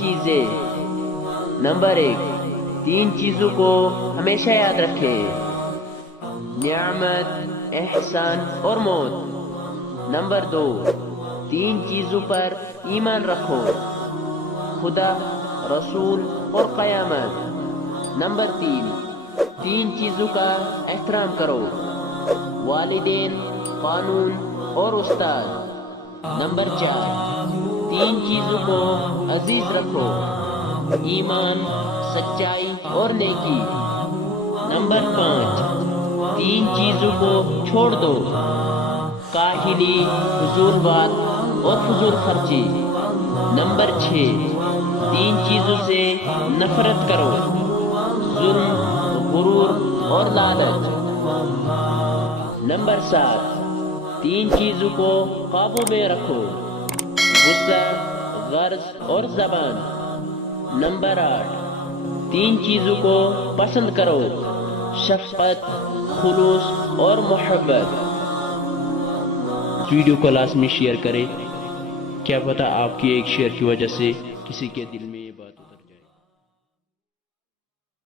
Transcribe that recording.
چیزیں۔ نمبر 1، 3 چیزوں کو ہمیشہ یاد رکھیں: نعمت، احسان اور موت۔ نمبر 2، 3 چیزوں پر ایمان رکھو: خدا، رسول اور قیامت۔ نمبر 3 چیزوں کا احترام کرو: والدین، قانون اور استاد۔ نمبر 4 چیزوں کو عزیز رکھو: ایمان، سچائی اور نیکی۔ نمبر 5 چیزوں کو چھوڑ دو: کاہلی، فضول بات اور فضول خرچی۔ نمبر 6 چیزوں سے نفرت کرو: ظلم، غرور اور لالچ۔ نمبر 7 چیزوں کو قابو میں رکھو: غصہ، غرض اور زبان۔ نمبر 8 چیزوں کو پسند کرو: شفقت، خلوص اور محبت۔ ویڈیو کو لازمی شیئر کریں، کیا پتہ آپ کی ایک شیئر کی وجہ سے کسی کے دل میں یہ بات ہو۔